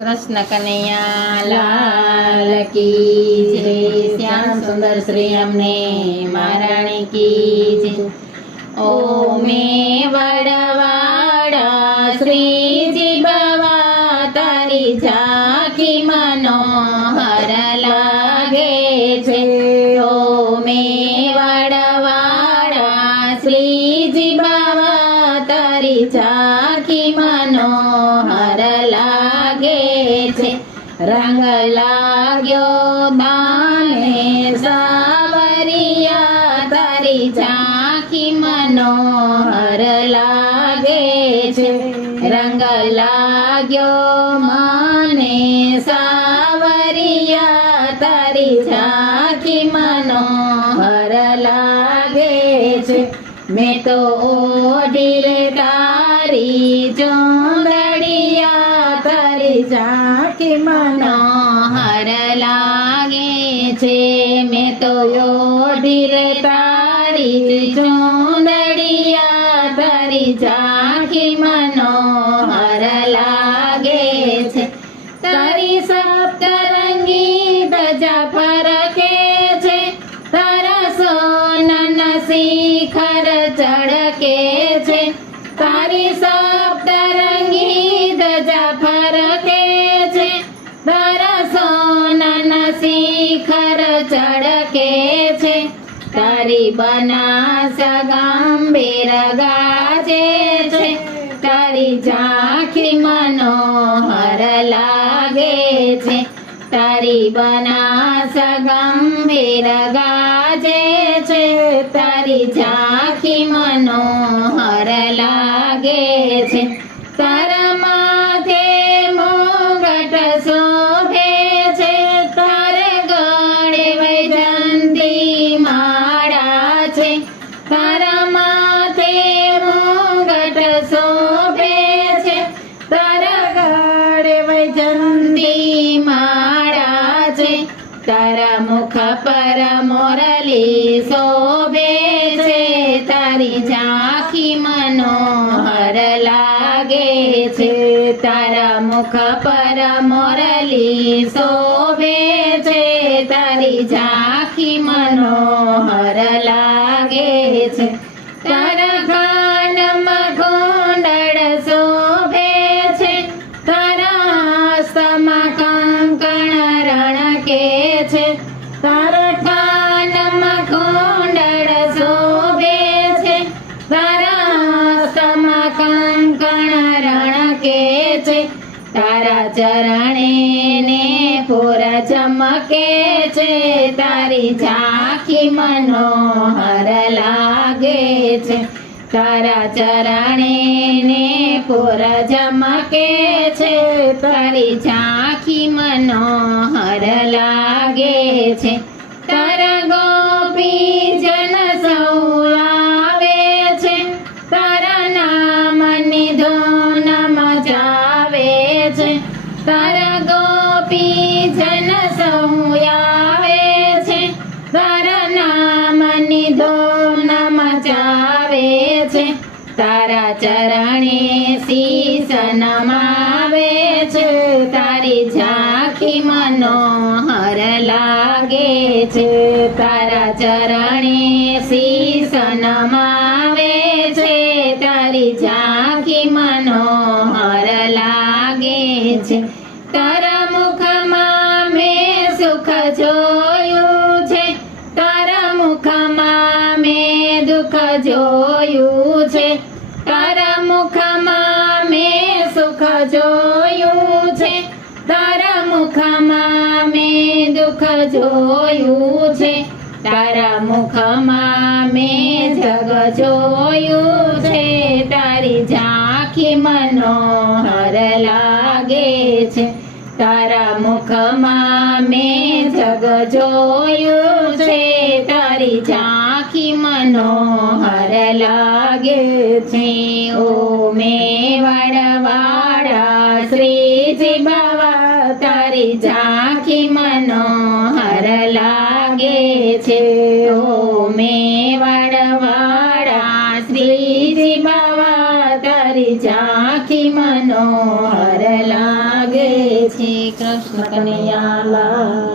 कृष्ण कन्हैया लाल की जय। श्याम सुंदर श्री अमने महाराणी की जय। ओ में वड़वाड़ा श्रीजी बाबा तारी झांकी मनोहर लागे छे। ओ में वड़वाड़ा श्रीजी बाबा तारी झांकी मनोहर लागे छे। रंग लाग्यो दाने सावरिया तारी झांकी मनोहर लागे छे। रंग लाग्यो माने सावरिया तारी झांकी मनोहर लागे छे। मैं तो ओढ़ी तारी चोंदड़िया तारी झांकी मनोहर लागे छे। मैं तो ओढ़ी तारी चोंदड़िया तारी झांकी मनोहर लागे छे। तारी सप्तरंगी ध्वजा फरके छे। तारा सोनन शिखर चढ़के छे। तारी सप्तरंगी ध्वजा फरके छे। तारा सोनन शिखर चढ़के छे। तारी बनास गंभीर गाजे छे। तारी झांकी मनोहर लागे छे। तारी बनास गंभीर गाजे छे। तारी झांकी मनोहर लागे छे। तारा माथे मुगट शोभे छे। तारे गळे वैजंती माळा छे। तारा माथे मुगट शोभे छे। तारा गळे वैजंती माळा छे। तारा मुख पर मोरली शोभे छे। तारी झांकी मनोहर लागे छे। तारा मुख पर मोरली शोभे छे। तारी झांकी मनोहर लागे छे। तारा कानमा घोंडळ शोभे छे। तारा हस्तमा कंकण रણકે छे। तारा कानमा घोंडळ शोभे छे। तारा हस्तमा कंकण रણકે छे। तारा चरणे ने पूर चमके छे। तारी झांकी मनोहर लागे छे। तारा चरणे ने पूर चमके छे। तारी झांकी मनोहर लागे छे। तारा गोपी जन सौ आवे छे। तारा नामनी धून मचावे छे। तारा गोपी जन सौ आवे छे। तारा नामनी धून मचावे छे। तारा चरणे शीश नमावे छे। तारी झांकी मनोहर लागे छे। तारा चरणे शीश नमावे छे। तारी झांकी मनोहर लागे छे। तारा मुखमा में सुख जोयु छे। तारा मुखमा में दुख जोयु छे। तारा मुखमा में सुख जोयु छे। तारा मुखमा में दुख जोयु छे। तारा मुखमा में जग जोयु छे। तारी झांकी मनोहर लागे छे। तारा मुखमा में जग जोयु छे। तारी झांकी मनोहर लागे छे। ओ मेवाड़वाड़ा श्रीजी बाबा तारी झांकी मनोहर लागे छे। ओ मेवाड़वाड़ा श्रीजी बाबा तारी झांकी मनोहर लागे। લાગે છે. કૃષ્ણ કનૈયા લાલ